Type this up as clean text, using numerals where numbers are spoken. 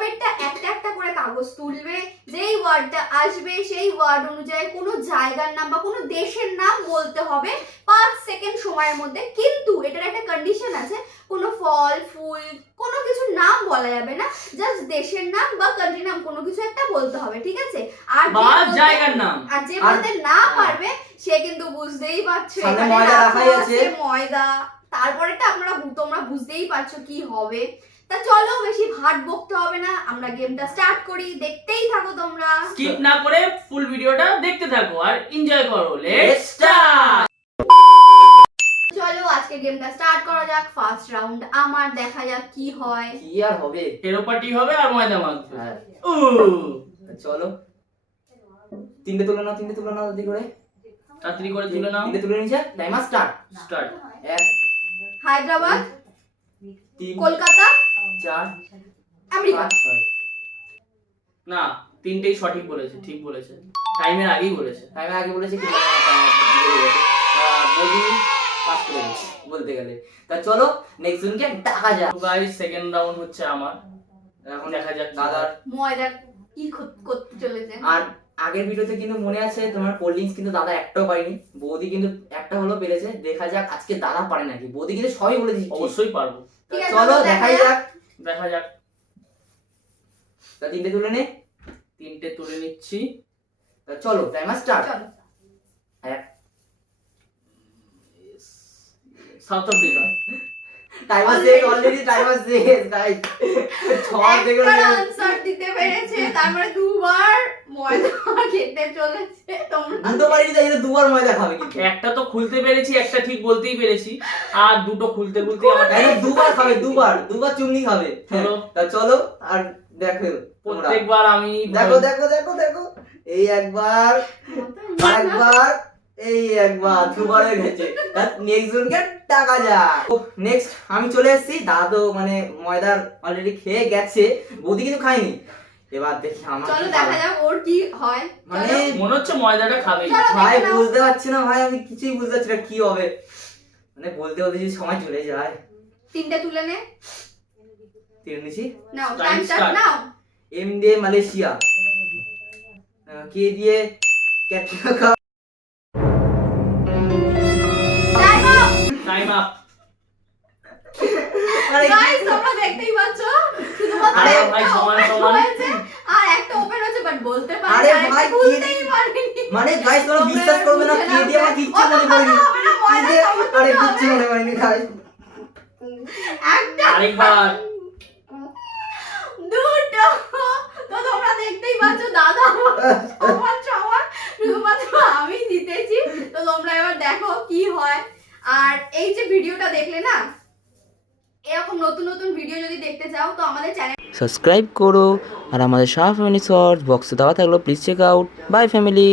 অ্যালফাবেটটা একটা একটা করে কাগজ তুলবে, যেই ওয়ার্ডটা আসবে সেই ওয়ার্ড অনুযায়ী কোনো জায়গার নাম বা কোনো দেশের নাম বলতে হবে 5 সেকেন্ড সময়ের মধ্যে। কিন্তু এটার একটা কন্ডিশন আছে, কোনো ফল ফুল কোনো কিছুর নাম বলা যাবে না, জাস্ট দেশের নাম বা কান্ট্রি নাম কোনো কিছু একটা বলতে হবে, ঠিক আছে? আর জায়গার নাম, আর যে বলতে না পারবে সে কিন্তু বুঝতেই পারছো এখানে ময়দা রাখাই আছে, ময়দা। তারপরেটা তোমরা বুঝতেই পারছো কি হবে। তা চলো বেশি ভাট বকতে হবে না, আমরা গেমটা স্টার্ট করি। দেখতেই থাকো তোমরা, স্কিপ না করে ফুল ভিডিওটা দেখতে থাকো আর এনজয় করো। Let's start. চলো আজকে গেমটা স্টার্ট করা যাক। ফার্স্ট রাউন্ড আমার, দেখা যাক কি হয়। কি আর হবে, হেরোপাটি হবে আর ময়দা মাখবে। হ্যাঁ ও চলো তিনটে তুলে নাও দাদি করে, তাড়াতাড়ি করে তুলে নাও। তিনটে তুলে নিয়েছে, timer start. Start. 1 Hyderabad, 3 Kolkata, 4 America. 5 6। না, তিনটেই সঠিক বলেছে, ঠিক বলেছে, টাইমের আগেই বলেছে। টাইমার আগে বলেছে কি বলি পাস করে দিয়েছি বলতে গেলে। তা চলো নেক্সট জনকে দেখা যাক। তো গাইস সেকেন্ড রাউন্ড হচ্ছে আমার, এখন দেখা যাক দাদার। ময়দা কি করতে চলেছে। আর আগের ভিডিওতে কিন্তু মনে আছে তোমার কোল্ড ড্রিঙ্কস কিন্তু দাদা একটাও পারেনি, বৌদি কিন্তু একটা হলো পেরেছে। দেখা যাক আজকে দাদা পারে নাকি। বৌদি কিন্তু সবই বলে দিচ্ছি, অবশ্যই পারবো। চলো দেখাই যাক। দেখা যাক। তা তিনটে তুলে নে। তিনটে তুলে নিচ্ছি। তা চলো টাইমার স্টার্ট। চলো। South Africa. টাইমার শেষ অলরেডি, টাইমার শেষ গাইস। 6 সেকেন্ড একটা আনসার দিতে পেরেছে, তার মানে দুবার ময়দা খেতে চলেছে। তোমরা দুটো পারিনি তাই জন্য দুবার ময়দা খাবে কিন্তু। একটা তো খুলতে পেরেছি, একটা ঠিক বলতেই পেরেছি, আর দুটো খুলতে আমার তাই না, দুবার খাবে, দুবার চুমনি খাবে। চলো। তা চলো আর দেখো প্রত্যেকবার আমি দেখো দেখো দেখো দেখো, এই একবার আরেকবার এই একবার দুবার হয়ে গেছে। নেক্সট জনকে টাকা যা। নেক্সট আমি চলে এসেছি। দাদু মানে ময়দার অলরেডি খেয়ে গেছে, বৌদি কিন্তু খায়নি। এবার দেখি আমার চলো কি দেখা হবে। যাক ওর কি হয়। মানে মনে হচ্ছে ময়দাটা খাবে। চলো। ভাই দেখে নাও। বুঝতে পারছি না ভাই, আমি কিছুই বুঝতে পারছি না কি হবে। মানে বলতে বলতে যদি সময় চলে যায়। তিনটে তুলে নে, তিন নিছি। নাও Time টাইম স্টার্ট start. নাও। এম দিয়ে মালয়েশিয়া, কে দিয়ে Katrina. Time up. Time up. আরে গাইস তোমরা দেখতেই পাচ্ছ, শুধুমাত্র আরে একটা ভাই, সমান open সমান। হয়েছে আর একটা ওপেন হয়েছে, বাট বলতে পারি আরে আর ভাই, একটা খুলতেই পারিনি। মানে গাইস তোমরা বিশ্বাস করবে না, কে দিয়ে আমার কিচ্ছু মনে পড়েনি। আরে কিচ্ছু মনে পড়েনি গাইস। একটা আরেকবার। দুটো। তো তোমরা দেখতেই পাচ্ছ দাদা আমার সমান, শুধুমাত্র আমি জিতেছি। তো তোমরা এবার দেখো কি হয়। আর এই যে ভিডিওটা দেখলে না, এরকম নতুন নতুন ভিডিও যদি দেখতে চাও তো আমাদের চ্যানেল সাবস্ক্রাইব করো আর আমাদের শাহ ফ্যামিলি শর্টস বক্সে দেওয়া থাকলো, please check out. Bye family.